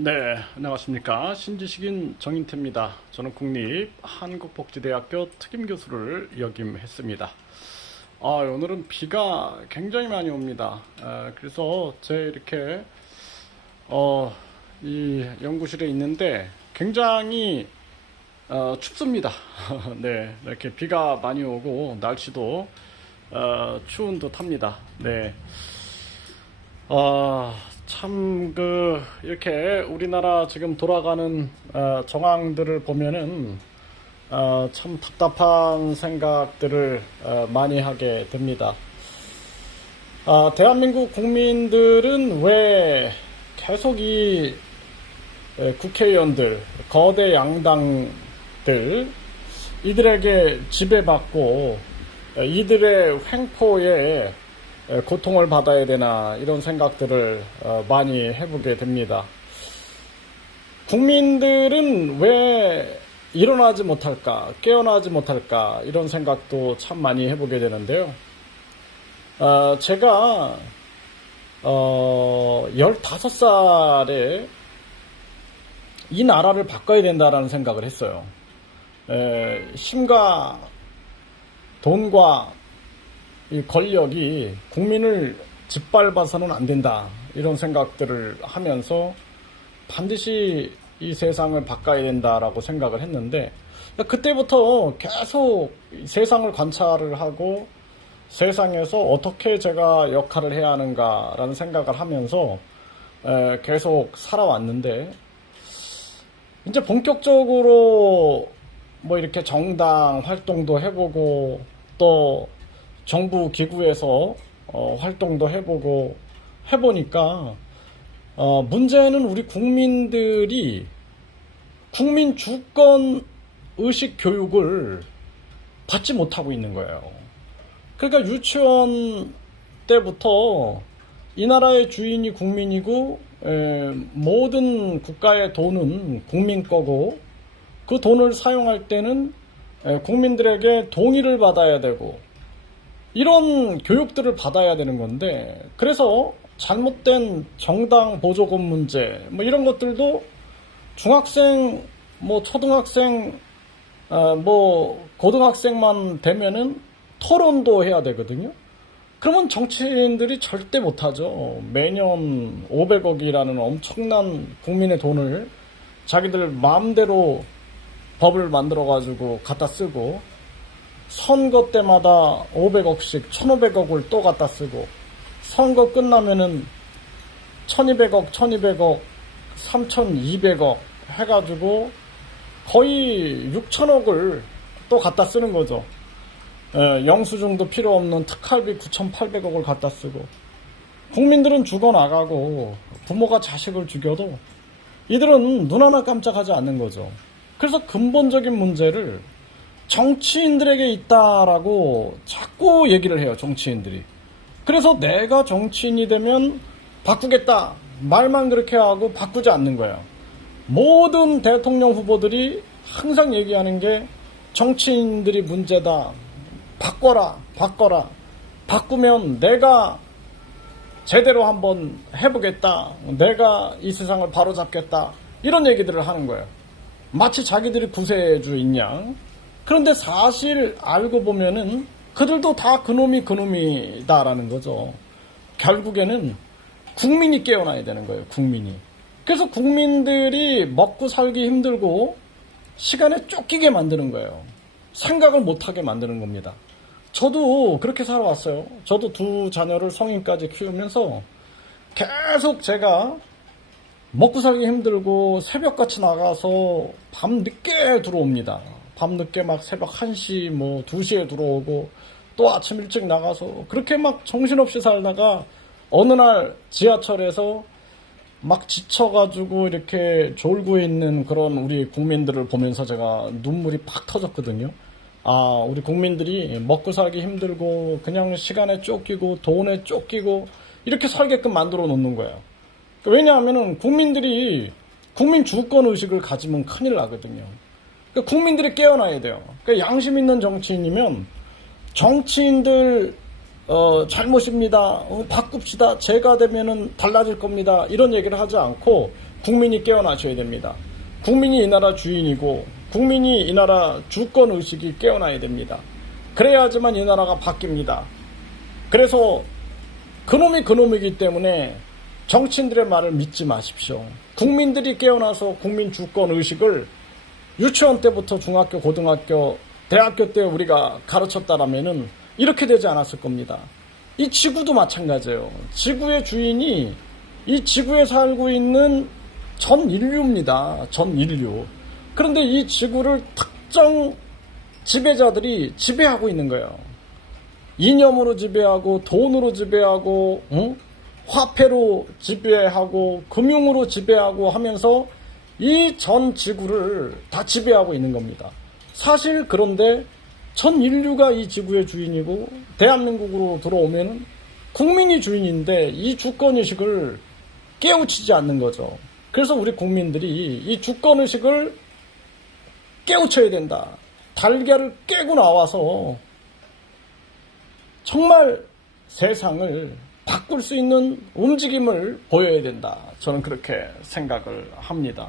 네, 안녕하십니까. 신지식인 정인태입니다. 저는 국립한국복지대학교 특임교수를 역임했습니다. 오늘은 비가 굉장히 많이 옵니다. 그래서 이렇게 이 연구실에 있는데 굉장히 춥습니다. 네, 이렇게 비가 많이 오고 날씨도 추운 듯합니다. 네. 참, 이렇게 우리나라 지금 돌아가는, 정황들을 보면은, 참 답답한 생각들을, 많이 하게 됩니다. 대한민국 국민들은 왜 계속 국회의원들, 거대 양당들, 이들에게 지배받고, 이들의 횡포에 고통을 받아야 되나 이런 생각들을 많이 해보게 됩니다. 국민들은 왜 일어나지 못할까, 깨어나지 못할까 이런 생각도 참 많이 해보게 되는데요. 제가 15살에 이 나라를 바꿔야 된다라는 생각을 했어요. 힘과 돈과 이 권력이 국민을 짓밟아서는 안 된다 이런 생각들을 하면서 반드시 이 세상을 바꿔야 된다라고 생각을 했는데, 그때부터 계속 세상을 관찰을 하고 세상에서 어떻게 제가 역할을 해야 하는가라는 생각을 하면서 계속 살아왔는데, 이제 본격적으로 뭐 이렇게 정당 활동도 해보고 또 정부 기구에서 활동도 해보고 해보니까 문제는 우리 국민들이 국민 주권 의식 교육을 받지 못하고 있는 거예요. 그러니까 유치원 때부터 이 나라의 주인이 국민이고 모든 국가의 돈은 국민 거고 그 돈을 사용할 때는 국민들에게 동의를 받아야 되고 이런 교육들을 받아야 되는 건데, 그래서 잘못된 정당 보조금 문제 뭐 이런 것들도 중학생 뭐 초등학생 뭐 고등학생만 되면은 토론도 해야 되거든요. 그러면 정치인들이 절대 못하죠. 매년 500억이라는 엄청난 국민의 돈을 자기들 마음대로 법을 만들어 가지고 갖다 쓰고 선거 때마다 500억씩 1500억을 또 갖다 쓰고 선거 끝나면은 1200억 3200억 해가지고 거의 6000억을 또 갖다 쓰는 거죠. 영수증도 필요 없는 특활비 9800억을 갖다 쓰고, 국민들은 죽어나가고 부모가 자식을 죽여도 이들은 눈 하나 깜짝하지 않는 거죠. 그래서 근본적인 문제를 정치인들에게 있다라고 자꾸 얘기를 해요, 정치인들이. 그래서 내가 정치인이 되면 바꾸겠다 말만 그렇게 하고 바꾸지 않는 거예요. 모든 대통령 후보들이 항상 얘기하는 게 정치인들이 문제다, 바꿔라 바꾸면 내가 제대로 한번 해보겠다, 내가 이 세상을 바로잡겠다 이런 얘기들을 하는 거예요. 마치 자기들이 구세주인 양. 그런데 사실 알고 보면은 그들도 다 그놈이다라는 거죠. 결국에는 국민이 깨어나야 되는 거예요, 국민이. 그래서 국민들이 먹고 살기 힘들고 시간에 쫓기게 만드는 거예요. 생각을 못하게 만드는 겁니다. 저도 그렇게 살아왔어요. 저도 2 자녀를 성인까지 키우면서 계속 제가 먹고 살기 힘들고 새벽같이 나가서 밤 늦게 들어옵니다. 밤늦게 막 새벽 1시 뭐 2시에 들어오고 또 아침 일찍 나가서 그렇게 막 정신없이 살다가 어느 날 지하철에서 막 지쳐가지고 이렇게 졸고 있는 그런 우리 국민들을 보면서 제가 눈물이 팍 터졌거든요. 우리 국민들이 먹고 살기 힘들고 그냥 시간에 쫓기고 돈에 쫓기고 이렇게 살게끔 만들어 놓는 거예요. 왜냐하면은 국민들이 국민 주권 의식을 가지면 큰일 나거든요. 그러니까 국민들이 깨어나야 돼요. 그러니까 양심 있는 정치인이면 정치인들 잘못입니다. 바꿉시다. 제가 되면은 달라질 겁니다. 이런 얘기를 하지 않고 국민이 깨어나셔야 됩니다. 국민이 이 나라 주인이고 국민이 이 나라 주권 의식이 깨어나야 됩니다. 그래야지만 이 나라가 바뀝니다. 그래서 그놈이 그놈이기 때문에 정치인들의 말을 믿지 마십시오. 국민들이 깨어나서 국민 주권 의식을 유치원 때부터 중학교, 고등학교, 대학교 때 우리가 가르쳤다라면은 이렇게 되지 않았을 겁니다. 이 지구도 마찬가지예요. 지구의 주인이 이 지구에 살고 있는 전 인류입니다. 전 인류. 그런데 이 지구를 특정 지배자들이 지배하고 있는 거예요. 이념으로 지배하고 돈으로 지배하고 화폐로 지배하고 금융으로 지배하고 하면서 이 전 지구를 다 지배하고 있는 겁니다. 사실 그런데 전 인류가 이 지구의 주인이고 대한민국으로 들어오면 국민이 주인인데 이 주권의식을 깨우치지 않는 거죠. 그래서 우리 국민들이 이 주권의식을 깨우쳐야 된다. 달걀을 깨고 나와서 정말 세상을 바꿀 수 있는 움직임을 보여야 된다. 저는 그렇게 생각을 합니다.